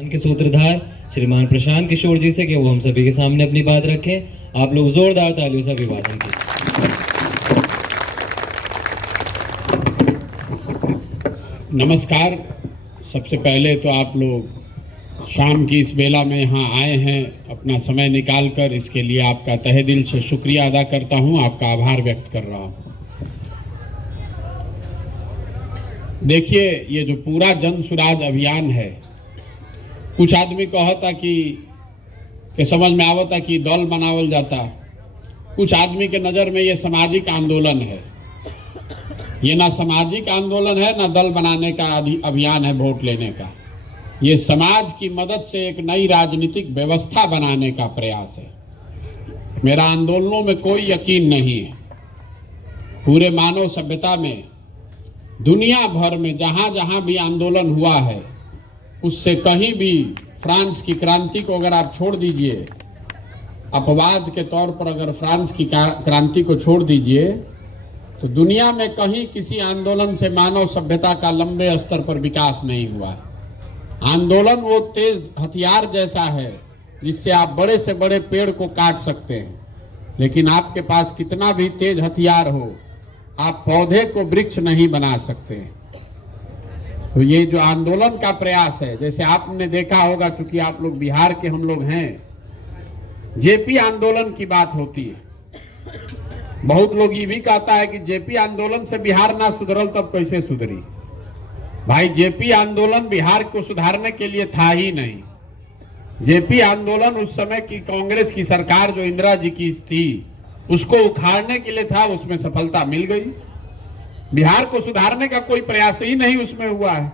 के सूत्रधार श्रीमान प्रशांत किशोर जी से कि वो हम सभी के सामने अपनी बात रखें। आप लोग जोरदार तालियों से अभिवादन कीजिए। नमस्कार। सबसे पहले तो आप लोग शाम की इस बेला में यहाँ आए हैं, अपना समय निकालकर, इसके लिए आपका तहे दिल से शुक्रिया अदा करता हूँ, आपका आभार व्यक्त कर रहा हूँ। देखिए, ये जो पूरा जन सुराज अभियान है, कुछ आदमी कहता कि समझ में आवता कि दल बनावल जाता, कुछ आदमी के नज़र में ये सामाजिक आंदोलन है। ये ना सामाजिक आंदोलन है, ना दल बनाने का अभियान है वोट लेने का। ये समाज की मदद से एक नई राजनीतिक व्यवस्था बनाने का प्रयास है। मेरा आंदोलनों में कोई यकीन नहीं है। पूरे मानव सभ्यता में, दुनिया भर में जहाँ जहाँ भी आंदोलन हुआ है, उससे कहीं भी फ्रांस की क्रांति को अगर आप छोड़ दीजिए, अपवाद के तौर पर अगर फ्रांस की क्रांति को छोड़ दीजिए, तो दुनिया में कहीं किसी आंदोलन से मानव सभ्यता का लंबे स्तर पर विकास नहीं हुआ है। आंदोलन वो तेज हथियार जैसा है जिससे आप बड़े से बड़े पेड़ को काट सकते हैं, लेकिन आपके पास कितना भी तेज हथियार हो, आप पौधे को वृक्ष नहीं बना सकते। तो ये जो आंदोलन का प्रयास है, जैसे आपने देखा होगा, चूंकि आप लोग बिहार के हम लोग हैं, जेपी आंदोलन की बात होती है। बहुत लोग ये भी कहता है कि जेपी आंदोलन से बिहार ना सुधरल तब कैसे सुधरी। भाई, जेपी आंदोलन बिहार को सुधारने के लिए था ही नहीं। जेपी आंदोलन उस समय की कांग्रेस की सरकार जो इंदिरा जी की थी, उसको उखाड़ने के लिए था। उसमें सफलता मिल गई। बिहार को सुधारने का कोई प्रयास ही नहीं उसमें हुआ है।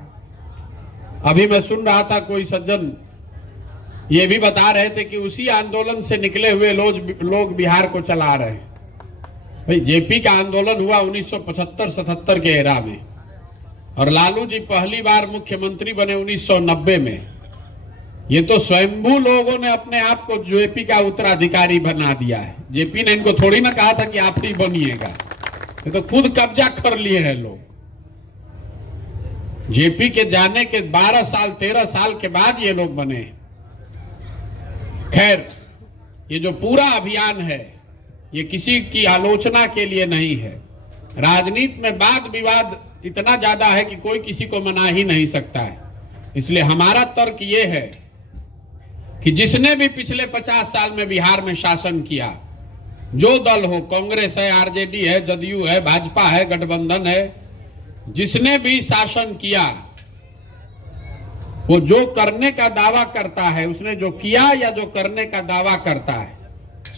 अभी मैं सुन रहा था, कोई सज्जन ये भी बता रहे थे कि उसी आंदोलन से निकले हुए लोग बिहार को चला रहे हैं। भाई, जेपी का आंदोलन हुआ 1975-77 के एरा में, और लालू जी पहली बार मुख्यमंत्री बने 1990 में। ये तो स्वयंभू लोगों ने अपने आप को जेपी का उत्तराधिकारी बना दिया है। जेपी ने इनको थोड़ी ना कहा था कि आप ही बनिएगा, ये तो खुद कब्जा कर लिए हैं लोग। जेपी के जाने के 12 साल 13 साल के बाद ये लोग बने। खैर, ये जो पूरा अभियान है, ये किसी की आलोचना के लिए नहीं है। राजनीति में वाद विवाद इतना ज्यादा है कि कोई किसी को मना ही नहीं सकता है। इसलिए हमारा तर्क ये है कि जिसने भी पिछले 50 साल में बिहार में शासन किया, जो दल हो, कांग्रेस है, आरजेडी है, जदयू है, भाजपा है, गठबंधन है, जिसने भी शासन किया, वो जो करने का दावा करता है, उसने जो किया या जो करने का दावा करता है,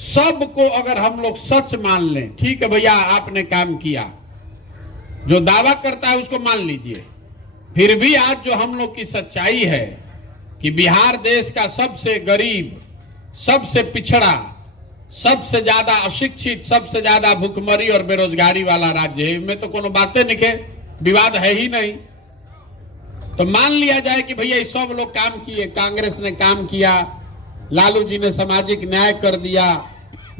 सबको अगर हम लोग सच मान लें, ठीक है भैया आपने काम किया, जो दावा करता है उसको मान लीजिए। फिर भी आज जो हम लोग की सच्चाई है कि बिहार देश का सबसे गरीब, सबसे पिछड़ा, सबसे ज्यादा अशिक्षित, सबसे ज्यादा भूखमरी और बेरोजगारी वाला राज्य है। इनमें तो कोनो बातें निके, विवाद है ही नहीं। तो मान लिया जाए कि भैया सब लोग काम किए, कांग्रेस ने काम किया, लालू जी ने सामाजिक न्याय कर दिया,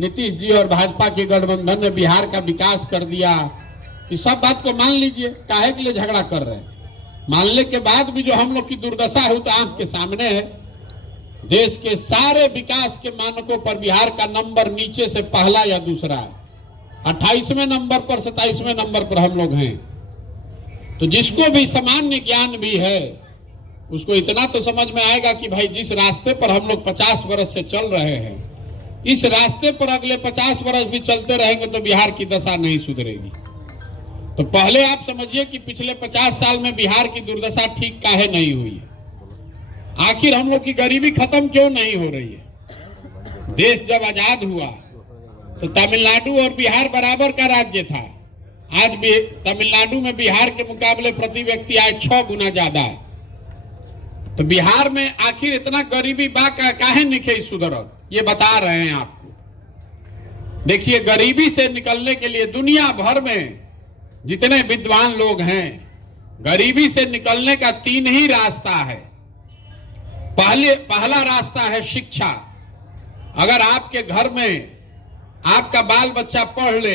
नीतीश जी और भाजपा के गठबंधन ने बिहार का विकास कर दिया। इस सब बात को मान लीजिए, काहे के लिए झगड़ा कर रहे हैं। मानने के बाद भी जो हम लोग की दुर्दशा है, तो आंख के सामने है। देश के सारे विकास के मानकों पर बिहार का नंबर नीचे से पहला या दूसरा है। 28वें नंबर पर, 27वें नंबर पर हम लोग हैं। तो जिसको भी सामान्य ज्ञान भी है, उसको इतना तो समझ में आएगा कि भाई, जिस रास्ते पर हम लोग 50 वर्ष से चल रहे हैं, इस रास्ते पर अगले 50 वर्ष भी चलते रहेंगे तो बिहार की दशा नहीं सुधरेगी। तो पहले आप समझिए कि पिछले 50 साल में बिहार की दुर्दशा ठीक काहे नहीं हुई है। आखिर हम लोग की गरीबी खत्म क्यों नहीं हो रही है। देश जब आजाद हुआ तो तमिलनाडु और बिहार बराबर का राज्य था। आज भी तमिलनाडु में बिहार के मुकाबले प्रति व्यक्ति आय 6 गुना ज्यादा है। तो बिहार में आखिर इतना गरीबी बाका काहे निके सुधरत, ये बता रहे हैं आपको। देखिए, गरीबी से निकलने के लिए दुनिया भर में जितने विद्वान लोग हैं, गरीबी से निकलने का 3 ही रास्ता है। पहला रास्ता है शिक्षा। अगर आपके घर में आपका बाल बच्चा पढ़ ले,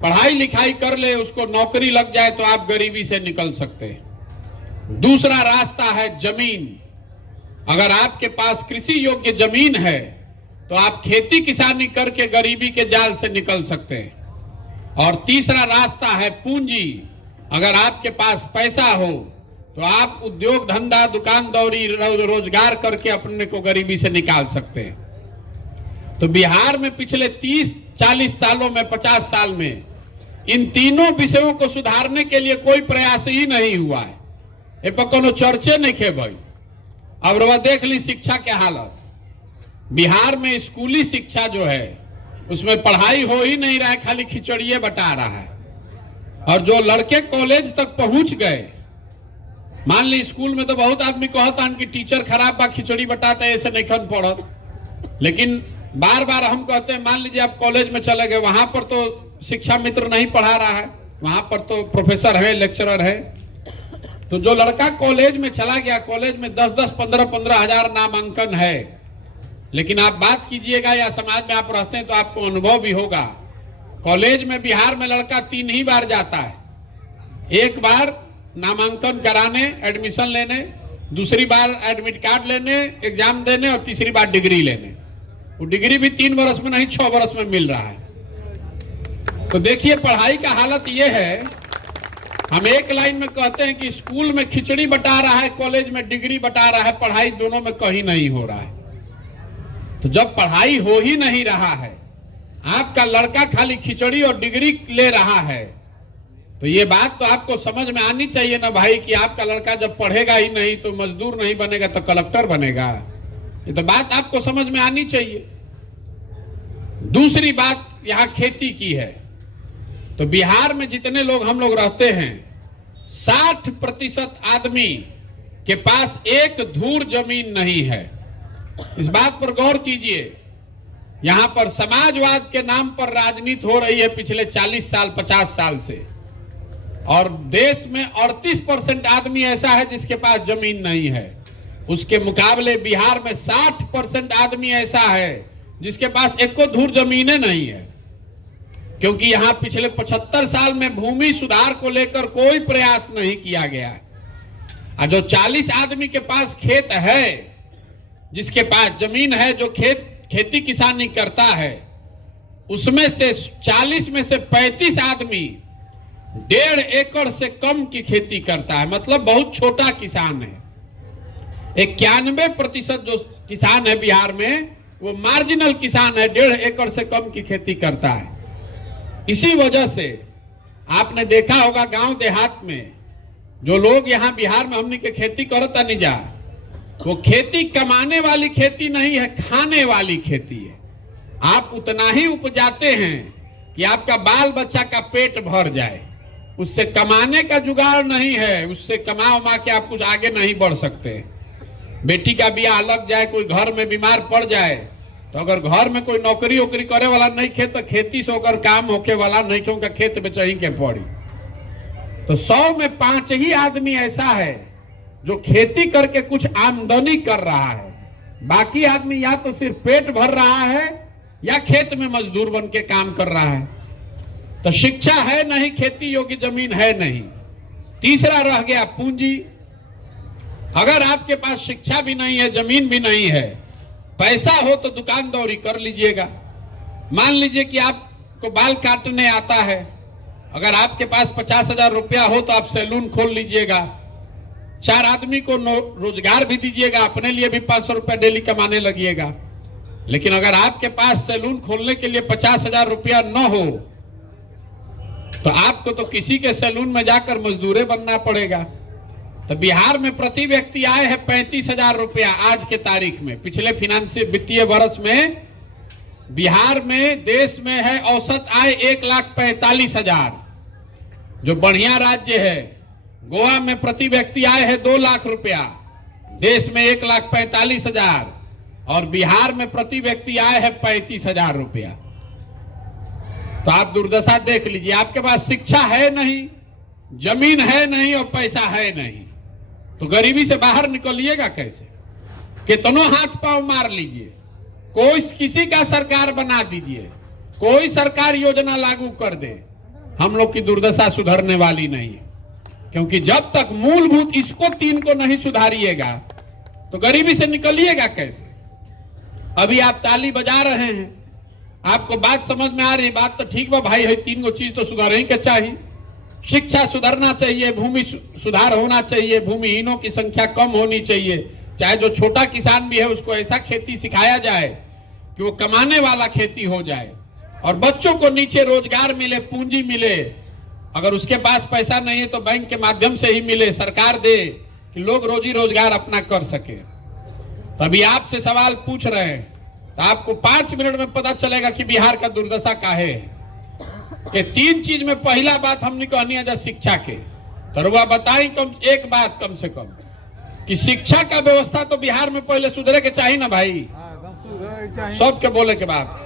पढ़ाई लिखाई कर ले, उसको नौकरी लग जाए, तो आप गरीबी से निकल सकते हैं। दूसरा रास्ता है जमीन। अगर आपके पास कृषि योग्य जमीन है तो आप खेती किसानी करके गरीबी के जाल से निकल सकते हैं। और तीसरा रास्ता है पूंजी। अगर आपके पास पैसा हो तो आप उद्योग धंधा दुकान दौरी रोजगार करके अपने को गरीबी से निकाल सकते हैं। तो बिहार में पिछले 30-40 सालों में 50 साल में इन तीनों विषयों को सुधारने के लिए कोई प्रयास ही नहीं हुआ है। ये पर कोनो चर्चे नहीं खे भाई। अब वह देख ली शिक्षा के हालत। बिहार में स्कूली शिक्षा जो है उसमें पढ़ाई हो ही नहीं रहा है, खाली खिचड़िए बटा रहा है। और जो लड़के कॉलेज तक पहुंच गए, मान ली स्कूल में तो बहुत आदमी कहता कि टीचर खराब बा, खिचड़ी बताता है, ऐसे नहीं खन पढ़त। लेकिन बार बार हम कहते हैं, मान लीजिए आप कॉलेज में चले गए, वहां पर तो शिक्षा मित्र नहीं पढ़ा रहा है, वहां पर तो प्रोफेसर है, लेक्चरर है। तो जो लड़का कॉलेज में चला गया, कॉलेज में 10-10, 15-15 हजार नामांकन है, लेकिन आप बात कीजिएगा या समाज में आप रहते हैं तो आपको अनुभव भी होगा। कॉलेज में बिहार में लड़का 3 ही बार जाता है। एक बार नामांकन कराने, एडमिशन लेने, दूसरी बार एडमिट कार्ड लेने, एग्जाम देने, और तीसरी बार डिग्री लेने। वो डिग्री भी 3 वर्ष में नहीं, 6 वर्ष में मिल रहा है। तो देखिए पढ़ाई का हालत ये है। हम एक लाइन में कहते हैं कि स्कूल में खिचड़ी बटा रहा है, कॉलेज में डिग्री बटा रहा है, पढ़ाई दोनों में कहीं नहीं हो रहा है। तो जब पढ़ाई हो ही नहीं रहा है, आपका लड़का खाली खिचड़ी और डिग्री ले रहा है, तो ये बात तो आपको समझ में आनी चाहिए ना भाई कि आपका लड़का जब पढ़ेगा ही नहीं तो मजदूर नहीं बनेगा तो कलेक्टर बनेगा। ये तो बात आपको समझ में आनी चाहिए। दूसरी बात यहां खेती की है। तो बिहार में जितने लोग हम लोग रहते हैं, 60% आदमी के पास एक धूर जमीन नहीं है। इस बात पर गौर कीजिए। यहां पर समाजवाद के नाम पर राजनीति हो रही है पिछले 40 साल 50 साल से, और देश में 38% आदमी ऐसा है जिसके पास जमीन नहीं है। उसके मुकाबले बिहार में 60% आदमी ऐसा है जिसके पास एक को धूर जमीनें नहीं है। क्योंकि यहां पिछले 75 साल में भूमि सुधार को लेकर कोई प्रयास नहीं किया गया है। और जो 40 आदमी के पास खेत है, जिसके पास जमीन है, जो खेती किसानी करता है, उसमें से 40 में से 35 आदमी 1.5 एकड़ से कम की खेती करता है। मतलब बहुत छोटा किसान है। 91% जो किसान है बिहार में, वो मार्जिनल किसान है, 1.5 एकड़ से कम की खेती करता है। इसी वजह से आपने देखा होगा गांव देहात में जो लोग यहां बिहार में हमने के खेती करता नहीं जा, वो खेती कमाने वाली खेती नहीं है, खाने वाली खेती है। आप उतना ही उपजाते हैं कि आपका बाल बच्चा का पेट भर जाए, उससे कमाने का जुगाड़ नहीं है। उससे कमा उमा के आप कुछ आगे नहीं बढ़ सकते। बेटी का ब्याह लग जाए, कोई घर में बीमार पड़ जाए, तो अगर घर में कोई नौकरी वोकरी करे वाला नहीं खे, तो खेती से होकर काम होके वाला नहीं, क्योंकि खेत में चाहिए के पड़ी। तो 100 में 5 ही आदमी ऐसा है जो खेती करके कुछ आमदनी कर रहा है। बाकी आदमी या तो सिर्फ पेट भर रहा है या खेत में मजदूर बन के काम कर रहा है। तो शिक्षा है नहीं, खेती योग्य जमीन है नहीं। तीसरा रह गया पूंजी। अगर आपके पास शिक्षा भी नहीं है, जमीन भी नहीं है, पैसा हो तो दुकान दौरी कर लीजिएगा। मान लीजिए कि आपको बाल काटने आता है, अगर आपके पास 50,000 रुपया हो तो आप सैलून खोल लीजिएगा। 4 आदमी को रोजगार भी दीजिएगा, अपने लिए भी 500 रुपया डेली कमाने लगिएगा। लेकिन अगर आपके पास सैलून खोलने के लिए 50,000 रुपया न हो तो आपको तो किसी के सैलून में जाकर मजदूरे बनना पड़ेगा। तो बिहार में प्रति व्यक्ति आय है 35,000 रुपया आज के तारीख में। पिछले फाइनेंशियल वित्तीय वर्ष में बिहार में देश में है औसत आय 1,45,000, जो बढ़िया राज्य है। गोवा में प्रति व्यक्ति आय है 2 लाख रुपया, देश में 1,45,000, और बिहार में प्रति व्यक्ति आय है 35,000 रुपया। तो आप दुर्दशा देख लीजिए। आपके पास शिक्षा है नहीं, जमीन है नहीं और पैसा है नहीं, तो गरीबी से बाहर निकलिएगा कैसे? कितनों हाथ पांव मार लीजिए, कोई किसी का सरकार बना दीजिए, कोई सरकार योजना लागू कर दे, हम लोग की दुर्दशा सुधरने वाली नहीं है। क्योंकि जब तक मूलभूत इसको 3 को नहीं सुधारिएगा तो गरीबी से निकलिएगा कैसे? अभी आप ताली बजा रहे हैं, आपको बात समझ में आ रही, बात तो ठीक बा भाई, है 3 गो चीज तो सुधार के चाहिए। शिक्षा सुधरना चाहिए, भूमि सुधार होना चाहिए, भूमिहीनों की संख्या कम होनी चाहिए, चाहे जो छोटा किसान भी है उसको ऐसा खेती सिखाया जाए कि वो कमाने वाला खेती हो जाए, और बच्चों को नीचे रोजगार मिले, पूंजी मिले। अगर उसके पास पैसा नहीं है तो बैंक के माध्यम से ही मिले, सरकार दे कि लोग रोजी रोजगार अपना कर सके। तभी आपसे सवाल पूछ रहे हैं तो आपको 5 मिनट में पता चलेगा कि बिहार का दुर्दशा काहे है। कि 3 चीज में पहला बात हमने कहनी है शिक्षा के, तो वह बताई एक बात कम से कम कि शिक्षा का व्यवस्था तो बिहार में पहले सुधरे के चाहिए ना भाई, सबके बोले के बाद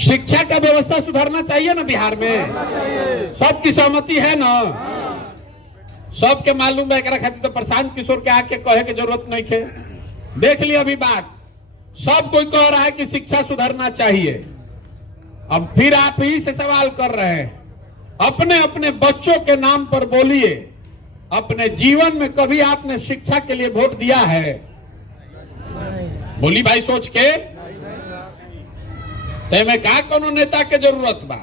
शिक्षा का व्यवस्था सुधरना चाहिए ना बिहार में, सबकी सहमति है ना? सबके मालूम है, खातिर तो प्रशांत किशोर के आके कहे के जरूरत नहीं है। देख लिया अभी बात, सब कोई कह रहा है कि शिक्षा सुधरना चाहिए। अब फिर आप ही से सवाल कर रहे हैं, अपने अपने बच्चों के नाम पर बोलिए, अपने जीवन में कभी आपने शिक्षा के लिए वोट दिया है? बोली भाई सोच के, ते में का कोनो नेता के जरूरत बा?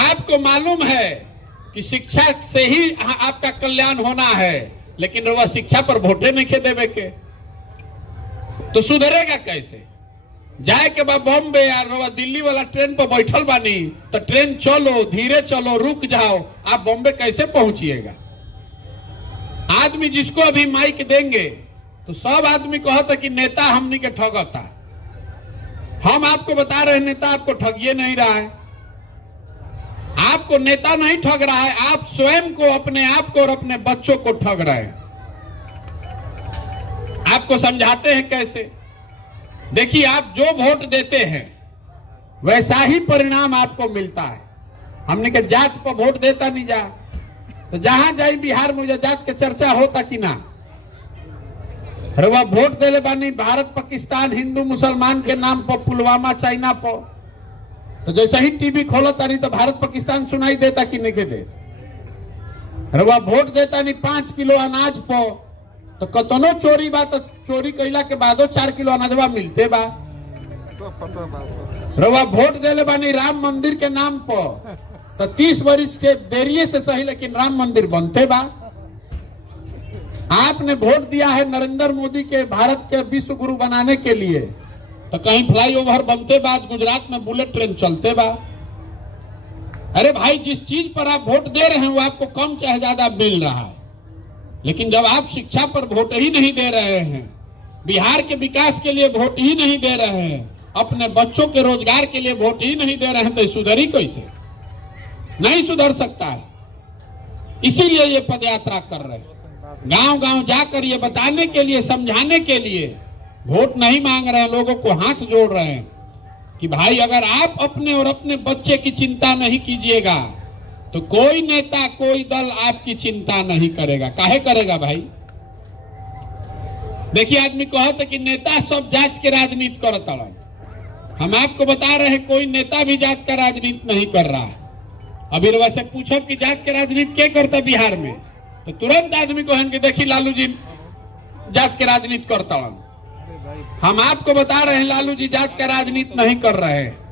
आपको मालूम है कि शिक्षा से ही आपका कल्याण होना है, लेकिन वह शिक्षा पर वोटे नहीं खे देवे के, तो सुधरेगा कैसे? जाए के बाद बॉम्बे या दिल्ली वाला ट्रेन पर बैठल बानी तो ट्रेन चलो, धीरे चलो, रुक जाओ, आप बॉम्बे कैसे पहुंचिएगा? आदमी जिसको अभी माइक देंगे तो सब आदमी कहता कि नेता हमनी के ठगता। हम आपको बता रहे हैं नेता आपको ठगिए नहीं रहा है, आपको नेता नहीं ठग रहा है, आप स्वयं को, अपने आप को और अपने बच्चों को ठग रहे हैं। आपको समझाते हैं कैसे। देखिए, आप जो वोट देते हैं वैसा ही परिणाम आपको मिलता है। हमने के जात पर वोट देता नहीं जा, तो जहां जाई बिहार में जात के चर्चा होता कि ना? अरे वह वोट देले बानी भारत पाकिस्तान हिंदू मुसलमान के नाम पर, पुलवामा चाइना पर, तो जैसे ही टीवी खोलता नहीं तो भारत पाकिस्तान सुनाई देता कि नहीं के दे? अरे वह वोट देता नहीं 5 किलो अनाज पर, तो कतनो चोरी बा तो चोरी कैला के बादो 4 किलो अनाजवा मिलते बा। रवा वोट देले बानी राम मंदिर के नाम पर, तो 30 वर्ष के देरी से सही लेकिन राम मंदिर बनते बा। आपने वोट दिया है नरेंद्र मोदी के भारत के विश्व गुरु बनाने के लिए, तो कहीं फ्लाईओवर बनते बाद गुजरात में बुलेट ट्रेन चलते बा। अरे भाई, जिस चीज पर आप वोट दे रहे हैं वो आपको कम चाहे ज्यादा मिल रहा है, लेकिन जब आप शिक्षा पर वोट ही नहीं दे रहे हैं, बिहार के विकास के लिए वोट ही नहीं दे रहे हैं, अपने बच्चों के रोजगार के लिए वोट ही नहीं दे रहे हैं, तो सुधरी कैसे? नहीं सुधर सकता है। इसीलिए ये पदयात्रा कर रहे हैं, गांव गांव जाकर ये बताने के लिए, समझाने के लिए, वोट नहीं मांग रहे हैं, लोगों को हाथ जोड़ रहे हैं कि भाई अगर आप अपने और अपने बच्चे की चिंता नहीं कीजिएगा तो कोई नेता, कोई दल आपकी चिंता नहीं करेगा। काहे करेगा भाई? देखिए, आदमी कहते कि नेता सब जात के राजनीति करता है। हम आपको बता रहे हैं कोई नेता भी जात का राजनीति नहीं कर रहा है। अभी वैसे पूछो कि जात के राजनीति क्या करता बिहार में, तो तुरंत आदमी कहें कि देखिए लालू जी जात के राजनीति करता है। हम आपको बता रहे हैं लालू जी जात का राजनीति नहीं कर रहे हैं।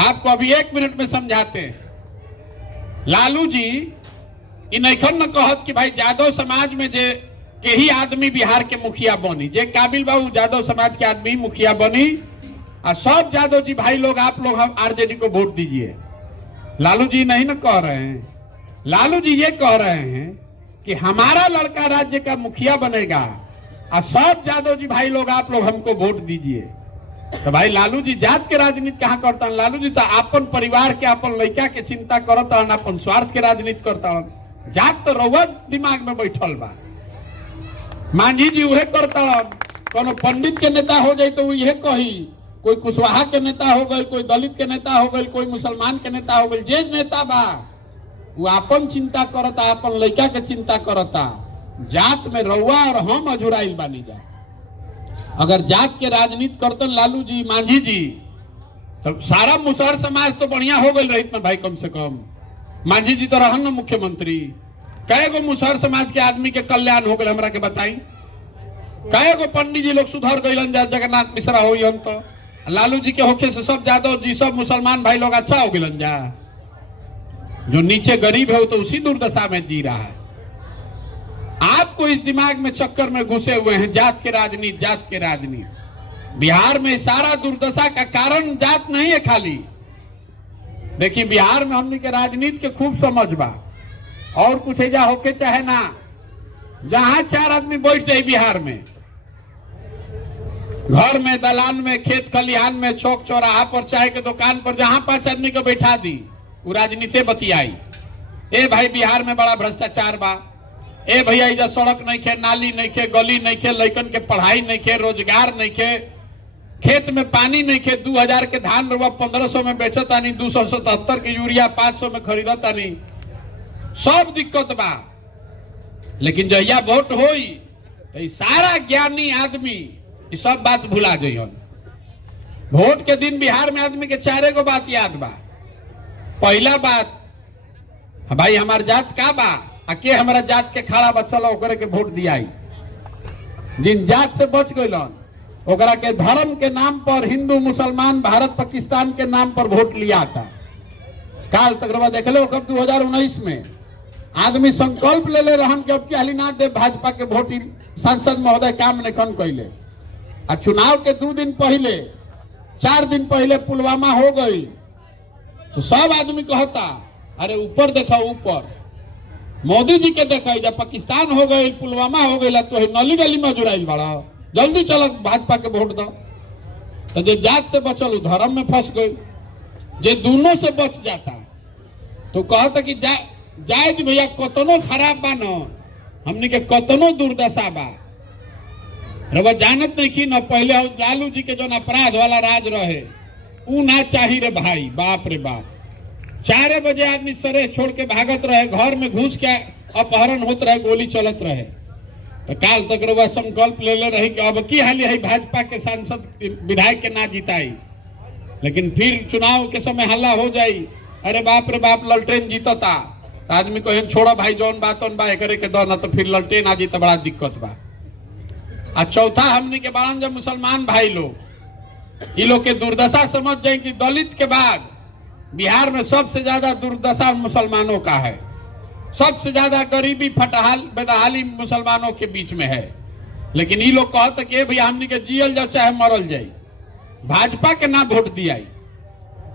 आपको अभी 1 मिनट में समझाते हैं। लालू जी इन न कहत कि भाई यादव समाज में जे के ही आदमी बिहार के मुखिया बनी, जे काबिल बाबू यादव समाज के आदमी मुखिया बनी, और सब यादव जी भाई लोग, आप लोग हम आरजेडी को वोट दीजिए। लालू जी नहीं न कह रहे हैं, लालू जी ये कह रहे हैं कि हमारा लड़का राज्य का मुखिया बनेगा और सब यादव जी भाई लोग, आप लोग हमको वोट दीजिए। तो भाई लालू जी जात के राजनीति कहाँ करता है? लालू जी तो अपन परिवार के, अपन लड़का के चिंता करता है, अपन स्वार्थ के राजनीति करता है। जात तो रउआ दिमाग में बैठल बा। मांझी जी उहे करता है, कोनो पंडित के नेता हो जाए तो यह कही, कोई कुशवाहा के नेता हो गए, कोई दलित के नेता हो गए, कोई मुसलमान के नेता हो गए, जे नेता बा वो अपन चिंता करता, अपन लड़का के चिंता करता। जात में रउआ और हम अझुराइल बानी जा। अगर जात के राजनीति करतन लालू जी, मांझी जी, तो सारा मुसहर समाज तो बढ़िया हो गई रही ना भाई। कम से कम मांझी जी तो रहन न मुख्यमंत्री, कई गो मुसहर समाज के आदमी के कल्याण हो गए हमरा के बताई। कई गो पंडित जी लोग सुधर गइलन, जगन्नाथ मिश्रा हो तो लालू जी के होखे से सब यादव जी सब मुसलमान भाई लोग अच्छा हो गइलन जा। जो नीचे गरीब है वो तो उसी दुर्दशा में जी रहा है। आपको इस दिमाग में चक्कर में घुसे हुए हैं जात के राजनीति, जात के राजनीति। बिहार में सारा दुर्दशा का कारण जात नहीं है खाली। देखिए बिहार में हमने के राजनीति के खूब समझ बा, और कुछ ऐजा होके चाहे ना, जहां 4 आदमी बैठ जाए बिहार में, घर में, दलान में, खेत खलिहान में, चौक चौराहा पर, चाय के दुकान पर, जहां 5 आदमी को बैठा दी वो राजनीति बतियाई। ए भाई बिहार में बड़ा भ्रष्टाचार बा, ए भैया इधर सड़क नहीं खे, नाली नहीं खे, गली नहीं खे, लड़कन के पढ़ाई नहीं खे, रोजगार नहीं खे, खेत में पानी नहीं खे, 2000 के धान रुपया 1500 में बेचतानी, 277 के यूरिया 500 में खरीदतानी, सब दिक्कत बा। लेकिन जहिया वोट होई तो सारा ज्ञानी आदमी ये सब बात भुला जाइए। वोट के दिन बिहार में आदमी के 4 गो बात याद बा। पहला बात, भाई हमार जात का बा, के हमारा जात के खड़ा बचल ओकरे के वोट दियाई। जिन जात से बच गइलन ओकरा के धर्म के नाम पर, हिंदू मुसलमान भारत पाकिस्तान के नाम पर वोट लिया था। काल तक रवा देख लो, कब 2019 में आदमी संकल्प ले ले रहन कि अब की हाली ना दे भाजपा के वोट, सांसद महोदय काम ने कन कैले। आ चुनाव के 2 दिन पहले, 4 दिन पहले पुलवामा हो गई तो सब आदमी कहता अरे ऊपर देखा, ऊपर मोदी जी के देखा, जब पाकिस्तान हो गई, पुलवामा हो गई, तो नली गली में जुड़ाइल बड़ा, जल्दी चलो भाजपा के वोट दो। तो जे जात से बचल धर्म में फंस गई, जे दोनों से बच जाता तो कहता कि जाए भैया कतनो खराब बा न, हमने के कतनो दुर्दशा बा, रवा जानत नहीं कि न पहले लालू जी के जो अपराध वाला राज रहे ऊ ना चाही रे भाई, बाप रे बाप। 4 बजे आदमी सरे छोड़ के भागत रहे, घर में घुस के अपहरण होत रहे, गोली चलत रहे। तो काल तक रवा संकल्प ले ले रही कि अब की हाली है भाजपा के सांसद विधायक के ना जिताई, लेकिन फिर चुनाव के समय हल्ला हो जाई, अरे बाप रे बाप ललटेन जीतता, आदमी को छोड़ो भाई जौन बात बा करे के दो, ना तो फिर ललटेन आ जीत, बड़ा दिक्कत बा। आ चौथा हमने के बारन जब मुसलमान भाई लोग ये लोग के दुर्दशा समझ जाए कि दलित के बाद बिहार में सबसे ज्यादा दुर्दशा मुसलमानों का है, सबसे ज्यादा गरीबी फटहाल बेदहाली मुसलमानों के बीच में है। लेकिन ये लोग कहते कि भैया हमने के जियल जाओ चाहे मरल जाए, भाजपा के ना वोट दिया।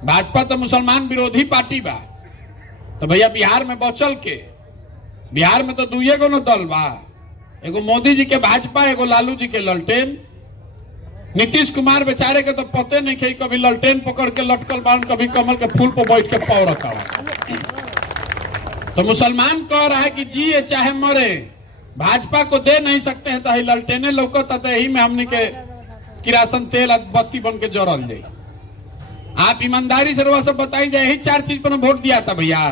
भाजपा तो मुसलमान विरोधी पार्टी बा, तो भैया बिहार में बचल के, बिहार में तो 2 गो न दल बा, एगो मोदी जी के भाजपा, एगो लालू जी के ललटेन। नीतीश कुमार बेचारे के तो पते नहीं कि कभी ललटेन पकड़ के लटकल बान, कभी कमल के फूल पर बैठ के पाव रखा। तो मुसलमान कह रहा है कि जिए चाहे मरे, भाजपा को दे नहीं सकते हैं, तो ललटेने लौकता तो यही में हमने के किरासन तेल बत्ती बन के जरल जाए। आप ईमानदारी से रवा सब बताई जाए, यही 4 चीज पर वोट दिया था भैया,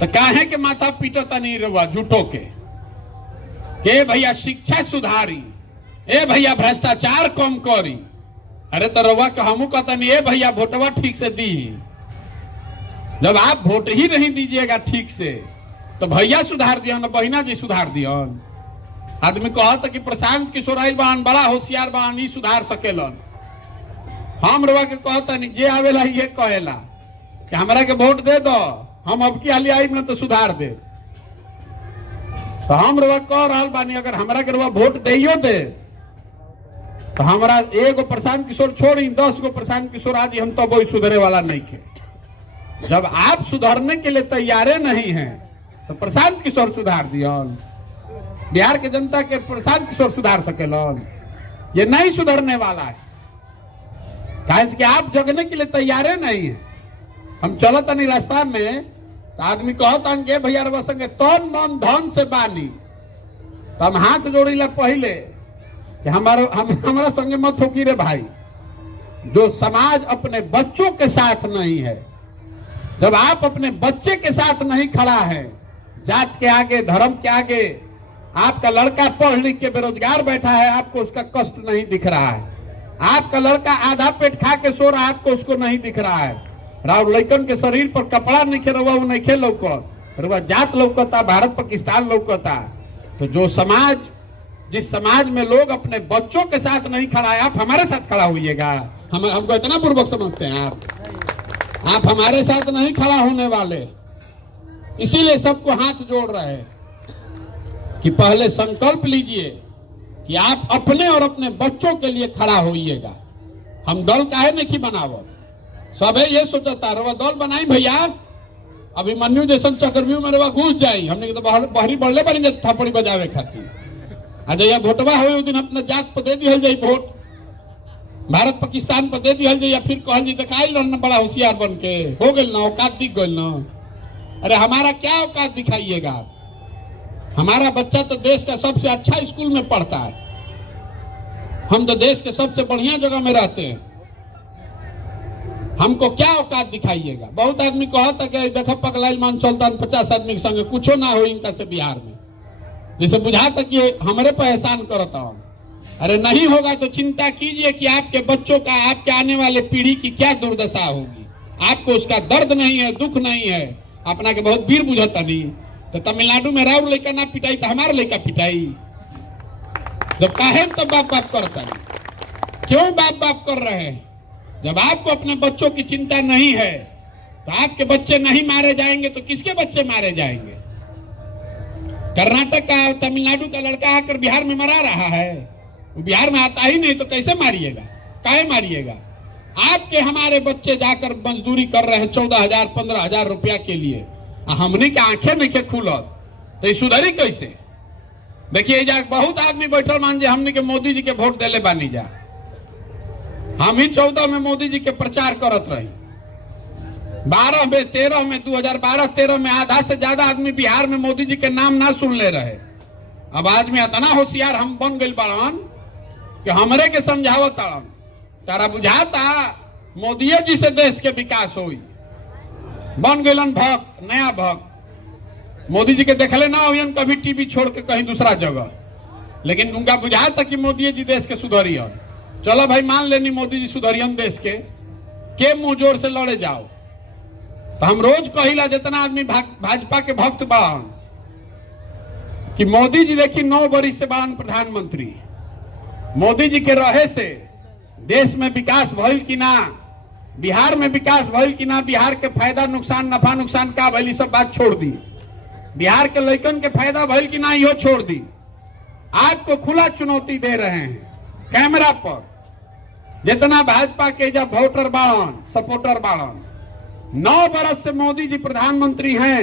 तो काहे के माथा पीटता नहीं रवा झूठो के, ए भैया शिक्षा सुधारी, ए भैया भ्रष्टाचार कम करी। अरे तो रवा का हमू कहता नहीं, ए भैया वोटवा ठीक से दी। जब आप वोट ही नहीं दीजिएगा ठीक से तो भैया सुधार दिया ना, बहिना जी सुधार दिया। आदमी कहता कि प्रशांत किशोर आइल बान, बड़ा होशियार बान, ई सुधार सकेलन। हम रवा के कहता नहीं, जे आवेला ये कहेला कि हमरा के वोट दे दो, हम अब की हाली आइब ना तो सुधार दे। तो हम रवा कह रहा बानी, अगर हमरा के रवा वोट दियो दे तो हमारा 1 गो प्रशांत किशोर छोड़ी 10 गो प्रशांत किशोर आदि हम तो वही सुधरे वाला नहीं थे। जब आप सुधरने के लिए तैयारे नहीं हैं तो प्रशांत किशोर सुधार दियन, बिहार के जनता के प्रशांत किशोर सुधार सकेलन, ये नहीं सुधरने वाला है। काहे कि आप जगने के लिए तैयारे नहीं है। हम चलत नहीं रास्ता में तो आदमी कहता के भैया रवा संगे तन मन धन से बानी, तो हम हाथ जोड़ीला पहले कि हमारा संगे मत हो कि रे भाई। जो समाज अपने बच्चों के साथ नहीं है, जब आप अपने बच्चे के साथ नहीं खड़ा है, जात के आगे धर्म के आगे, आपका लड़का पढ़ लिख के बेरोजगार बैठा है, आपको उसका कष्ट नहीं दिख रहा है। आपका लड़का आधा पेट खा के सो रहा है, आपको उसको नहीं दिख रहा है। राव लड़कन के शरीर पर कपड़ा नहीं खे रहा, वो नहीं खेलो को रुआ जात लौकता, भारत पाकिस्तान लौकता। तो जो समाज, जिस समाज में लोग अपने बच्चों के साथ नहीं खड़ा है, आप हमारे साथ खड़ा होइएगा। हमको इतना पूर्वक समझते हैं आप हमारे साथ नहीं खड़ा होने वाले। इसीलिए सबको हाथ जोड़ रहे हैं कि पहले संकल्प लीजिए कि आप अपने और अपने बच्चों के लिए खड़ा होइएगा। हम दल काहे नहीं बनावत, सबे ये सोचता रवा दल बनाई भैया, अभिमन्यु जैसन चक्रव्यूह में रवा घुस जाई, हमने के तो बहरी बढ़ले बनी थप्पड़ी बजावे खातिर। आज या वोटवा हुए उस दिन अपना जात पर दे दिहल जाई, वोट भारत पाकिस्तान पर दे दिहल जाई, या फिर कहल जी दिखाई रहना बड़ा होशियार बन के, हो गई ना, औकात दिख गई ना। अरे हमारा क्या औकात दिखाइएगा? हमारा बच्चा तो देश का सबसे अच्छा स्कूल में पढ़ता है, हम तो देश के सबसे बढ़िया जगह में रहते हैं, हमको क्या औकात दिखाइएगा? बहुत आदमी कहता कि देखो पगलाइल मान चलता 50 आदमी के संगे कुछो ना हो इनका से बिहार में, जैसे बुझाता कि हमारे पर एहसान करता हूं। अरे नहीं होगा तो चिंता कीजिए कि आपके बच्चों का, आपके आने वाले पीढ़ी की क्या दुर्दशा होगी। आपको उसका दर्द नहीं है, दुख नहीं है, अपना के बहुत वीर बुझता नहीं। तो तमिलनाडु में राउर लड़का ना पिटाई तो हमारा लड़का पिटाई, जब काहे तो बाप बाप करता नहीं। क्यों बाप बाप कर रहे हैं? जब आपको अपने बच्चों की चिंता नहीं है तो आपके बच्चे नहीं मारे जाएंगे तो किसके बच्चे मारे जाएंगे? कर्नाटक का, तमिलनाडु का लड़का आकर बिहार में मरा रहा है, वो बिहार में आता ही नहीं तो कैसे मारिएगा? काहे मारिएगा? आपके हमारे बच्चे जाकर मजदूरी कर रहे हैं 14,000 15,000 रुपया के लिए, हमने के आंखें नहीं खुलत तो ये सुधरी कैसे? देखिए जा बहुत आदमी बैठल मान जे हमने के मोदी जी के वोट देले बानी जा, हम ही 14 में मोदी जी के प्रचार करत रही, 12 में 13 में 2012-13 में आधा से ज्यादा आदमी बिहार में मोदी जी के नाम ना सुन ले रहे। अब आदमी इतना होशियार हम बन गए बड़न कि हमरे के समझावत तारन, तारा बुझाता मोदी जी से देश के विकास होई, बन गलन भक्त, नया भक्त। मोदी जी के देखले ना हो कभी टीवी छोड़ के कहीं दूसरा जगह, लेकिन उनका बुझाता कि मोदी जी देश के सुधरियन। चलो भाई मान लेनी मोदी जी सुधरियन देश के मुंह जोर से लड़े जाओ। तो हम रोज कहिला जितना आदमी भाजपा के भक्त बान कि मोदी जी देखी 9 वर्ष से बान प्रधानमंत्री, मोदी जी के रहे से देश में विकास भइल कि ना, बिहार में विकास भइल कि ना, बिहार के फायदा नुकसान नफा नुकसान का भइल सब बात छोड़ दी, बिहार के लड़कन के फायदा भइल कि ना यो छोड़ दी। आपको खुला चुनौती दे रहे हैं कैमरा पर, जितना भाजपा के जब वोटर बाड़न, सपोर्टर बाड़न, 9 वर्ष से मोदी जी प्रधानमंत्री हैं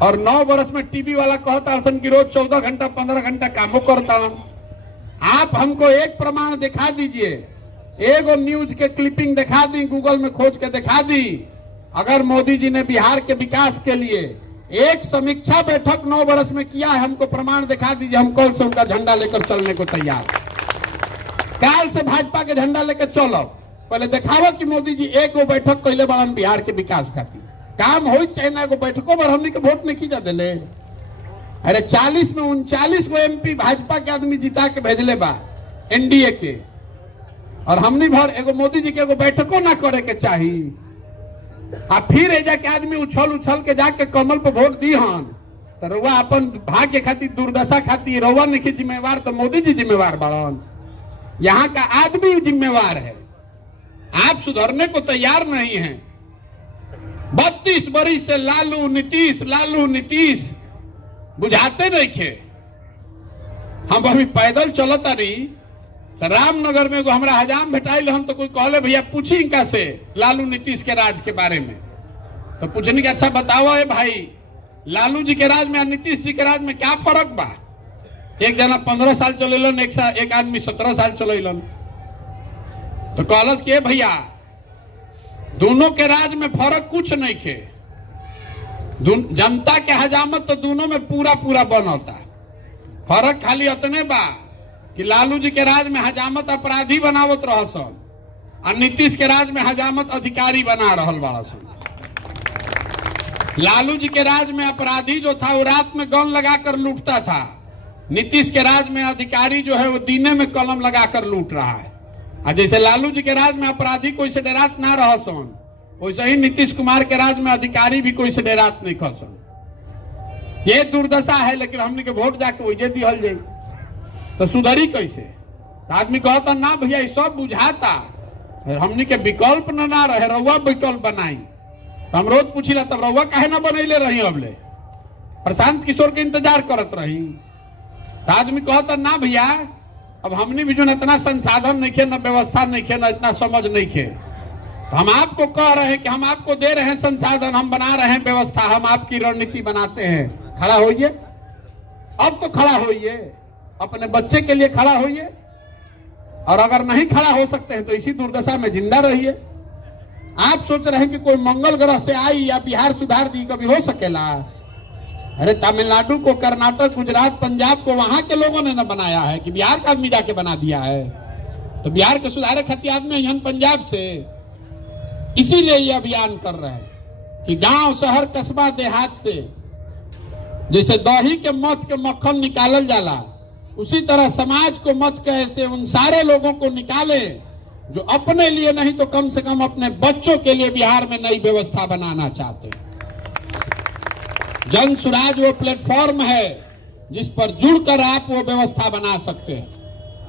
और 9 वर्ष में टीवी वाला कहता कि रोज 14 घंटा 15 घंटा कामों करता। आप हमको एक प्रमाण दिखा दीजिए, एगो न्यूज के क्लिपिंग दिखा दी, गूगल में खोज के दिखा दी, अगर मोदी जी ने बिहार के विकास के लिए एक समीक्षा बैठक 9 वर्ष में किया है, हमको प्रमाण दिखा दीजिए, हम कल से उनका झंडा लेकर चलने को तैयार, काल से भाजपा के झंडा लेकर चलो। पहले दिखावा कि मोदी जी एक गो बैठक कैले बारन बिहार के विकास खातिर, काम हो चाहे ना एगो बैठकों पर हमने के वोट नहीं खींचा दिले। अरे 40 में 39 गो एमपी भाजपा के आदमी जिता के भेजले बा एनडीए के, और हमने भर एगो मोदी जी के एगो बैठकों ना करे के चाहिए। आ फिर एजा के आदमी उछल के जाके कमल पर वोट दी हन, तो रउआ अपन भाग्य खातिर, दुर्दशा खातिर रउआ नहीं जिम्मेवार, तो मोदी जी जिम्मेवार बाड़न, यहाँ का आदमी जिम्मेवार है। आप सुधरने को तैयार नहीं हैं। 32 वर्ष से लालू नीतीश बुझाते नहीं थे। हम अभी पैदल चलता रही तो रामनगर में हमरा हजाम भेटाइल हम, तो कोई कहले भैया पूछी इनका से लालू नीतीश के राज के बारे में, तो पूछने की अच्छा बताओ है भाई लालू जी के राज में और नीतीश जी के राज में क्या फर्क बा? एक जना 15 साल चलेलन, एक आदमी 17 साल चलेलन। तो कहलस कि भैया दोनों के राज में फर्क कुछ नहीं थे, जनता के हजामत तो दोनों में पूरा बनता, फर्क खाली इतने बा कि लालू जी के राज में हजामत अपराधी बनावत रहसन और नीतीश के राज में हजामत अधिकारी बना रहल बड़ा सन। लालू जी के राज में अपराधी जो था वो रात में गन लगाकर लूटता था, नीतीश के राज में अधिकारी जो है वो दीने में कलम लगाकर लूट रहा है। और जैसे लालू जी के राज में अपराधी कोई से डरात ना रह सन, वैसे ही नीतीश कुमार के राज में अधिकारी भी कोई से डेरात नहीं खसन। ये दुर्दशा है, लेकिन हमने के वोट जाके वही दिहल जाए तो सुधरी कैसे? तो आदमी कहता ना भैया ये सब बुझाता, हमने के विकल्प ना रहे, रउआ विकल्प बनाई। तो हम रोज पूछिला तब रउआ काहे ना बनैले रही, अबले प्रशांत किशोर के इंतजार करत रही। तो आदमी कहता ना भैया अब हमने भी जो इतना संसाधन नहीं खे, न व्यवस्था नहीं खे, न इतना समझ नहीं खे। तो हम आपको कह रहे हैं कि हम आपको दे रहे हैं संसाधन, हम बना रहे हैं व्यवस्था, हम आपकी रणनीति बनाते हैं, खड़ा होइए। अब तो खड़ा होइए, अपने बच्चे के लिए खड़ा होइए। और अगर नहीं खड़ा हो सकते हैं तो इसी दुर्दशा में जिंदा रहिए। आप सोच रहे हैं कि कोई मंगल ग्रह से आई या बिहार सुधार दी, कभी हो सकेला? अरे तमिलनाडु को, कर्नाटक, गुजरात, पंजाब को वहां के लोगों ने न बनाया है कि बिहार का आदमी जाके बना दिया है। तो बिहार के सुधारे खातिर आदमी यहाँ पंजाब से, इसीलिए ये अभियान कर रहे हैं कि गांव, शहर, कस्बा, देहात से जैसे दही के मत के मक्खन निकालल जाला, उसी तरह समाज को मत के ऐसे उन सारे लोगों को निकाले जो अपने लिए नहीं तो कम से कम अपने बच्चों के लिए बिहार में नई व्यवस्था बनाना चाहते हैं। जन सुराज वो प्लेटफॉर्म है जिस पर जुड़कर आप वो व्यवस्था बना सकते हैं।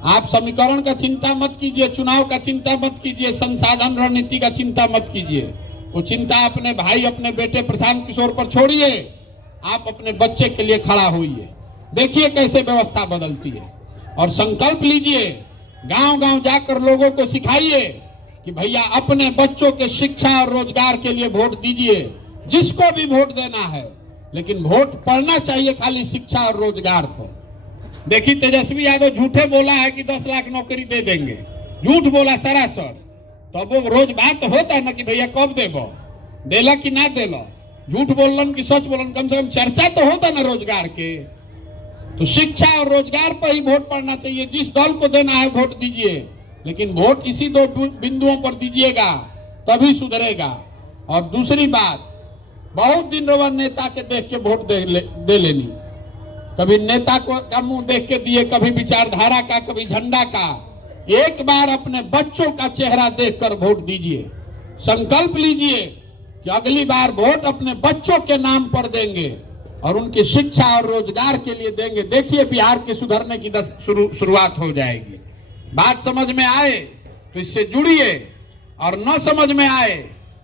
आप समीकरण का चिंता मत कीजिए, चुनाव का चिंता मत कीजिए, संसाधन रणनीति का चिंता मत कीजिए। वो चिंता अपने भाई, अपने बेटे प्रशांत किशोर पर छोड़िए। आप अपने बच्चे के लिए खड़ा होइए, देखिए कैसे व्यवस्था बदलती है। और संकल्प लीजिए, गांव गांव जाकर लोगों को सिखाइए कि भैया अपने बच्चों के शिक्षा और रोजगार के लिए वोट दीजिए। जिसको भी वोट देना है, लेकिन वोट पड़ना चाहिए खाली शिक्षा और रोजगार पर। देखिए तेजस्वी यादव झूठे बोला है कि 10 लाख नौकरी दे देंगे, झूठ बोला सरासर। तो अब वो रोज बात होता है ना कि भैया कब देबो, देला कि ना देला, झूठ बोलन कि सच बोलन, कम से कम चर्चा तो होता ना रोजगार के। तो शिक्षा और रोजगार पर ही वोट पड़ना चाहिए। जिस दल को देना है वोट दीजिए, लेकिन वोट इसी 2 बिंदुओं पर दीजिएगा, तभी सुधरेगा। और दूसरी बात, बहुत दिन रोवा नेता के देख के वोट दे लेनी, कभी नेता को का मुंह देख के दिए, कभी विचारधारा का, कभी झंडा का। एक बार अपने बच्चों का चेहरा देखकर वोट दीजिए। संकल्प लीजिए कि अगली बार वोट अपने बच्चों के नाम पर देंगे और उनकी शिक्षा और रोजगार के लिए देंगे। देखिए बिहार के सुधरने की शुरुआत हो जाएगी। बात समझ में आए तो इससे जुड़िए, और न समझ में आए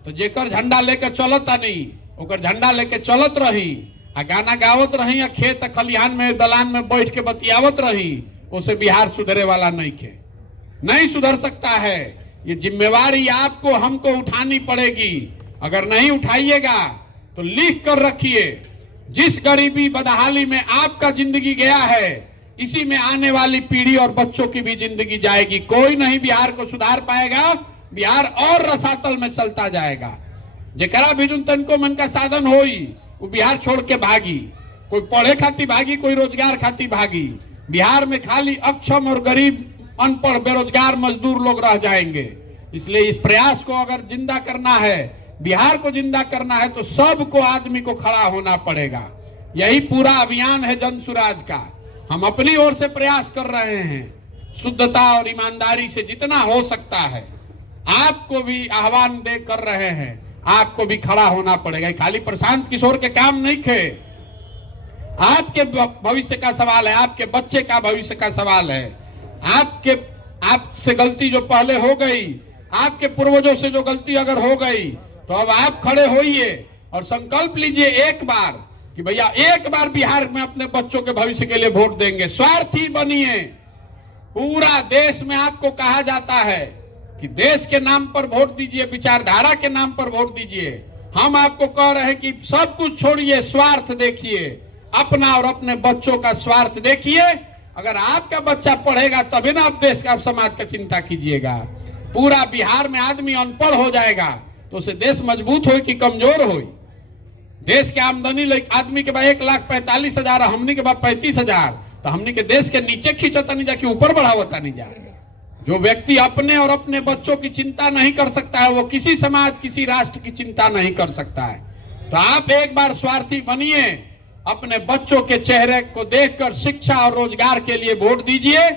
तो जेकर झंडा लेकर चलता नहीं, ओकर झंडा लेके चलत रही, आ गाना गावत रही, या खेत खलिहान में दलान में बैठ के बतियावत रही, उसे बिहार सुधरे वाला नहीं सुधर सकता है। ये जिम्मेवारी आपको, हमको उठानी पड़ेगी। अगर नहीं उठाइएगा तो लिख कर रखिए, जिस गरीबी बदहाली में आपका जिंदगी गया है, इसी में आने वाली पीढ़ी और बच्चों की भी जिंदगी जाएगी। कोई नहीं बिहार को सुधार पाएगा, बिहार और रसातल में चलता जाएगा। जेकरा भी तनको मन का साधन होई, वो बिहार छोड़ के भागी। कोई पढ़े खाती भागी, कोई रोजगार खाती भागी। बिहार में खाली अक्षम और गरीब, अनपढ़, बेरोजगार मजदूर लोग रह जाएंगे। इसलिए इस प्रयास को अगर जिंदा करना है, बिहार को जिंदा करना है, तो सबको, आदमी को खड़ा होना पड़ेगा। यही पूरा अभियान है जन सुराज का। हम अपनी ओर से प्रयास कर रहे हैं, शुद्धता और ईमानदारी से जितना हो सकता है। आपको भी आह्वान दे कर रहे हैं, आपको भी खड़ा होना पड़ेगा। खाली प्रशांत किशोर के काम नहीं थे, आपके भविष्य का सवाल है, आपके बच्चे का भविष्य का सवाल है। आपसे गलती जो पहले हो गई, आपके पूर्वजों से जो गलती अगर हो गई, तो अब आप खड़े होइए और संकल्प लीजिए एक बार कि भैया एक बार बिहार में अपने बच्चों के भविष्य के लिए वोट देंगे। स्वार्थी बनिए। पूरा देश में आपको कहा जाता है कि देश के नाम पर वोट दीजिए, विचारधारा के नाम पर वोट दीजिए। हम आपको कह रहे हैं कि सब कुछ छोड़िए, स्वार्थ देखिए, अपना और अपने बच्चों का स्वार्थ देखिए। अगर आपका बच्चा पढ़ेगा तभी ना आप देश का, समाज का चिंता कीजिएगा। पूरा बिहार में आदमी अनपढ़ हो जाएगा तो उसे देश मजबूत हो कि कमजोर हो। देश के आमदनी आदमी के बाद 1,45,000, हमनी के बाद 35,000, तो हमनी के देश के नीचे खींचता नहीं जा कि ऊपर बढ़ावता नहीं जा। जो व्यक्ति अपने और अपने बच्चों की चिंता नहीं कर सकता है, वो किसी समाज, किसी राष्ट्र की चिंता नहीं कर सकता है। तो आप एक बार स्वार्थी बनिए, अपने बच्चों के चेहरे को देखकर शिक्षा और रोजगार के लिए वोट दीजिए।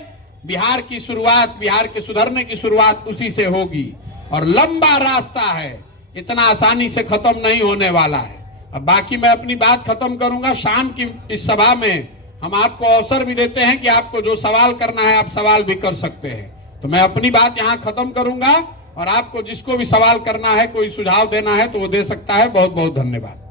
बिहार की शुरुआत, बिहार के सुधरने की शुरुआत उसी से होगी। और लंबा रास्ता है, इतना आसानी से खत्म नहीं होने वाला है। अब बाकी मैं अपनी बात खत्म करूंगा। शाम की इस सभा में हम आपको अवसर भी देते हैं कि आपको जो सवाल करना है आप सवाल भी कर सकते हैं। तो मैं अपनी बात यहाँ खत्म करूंगा और आपको जिसको भी सवाल करना है, कोई सुझाव देना है तो वो दे सकता है। बहुत बहुत धन्यवाद।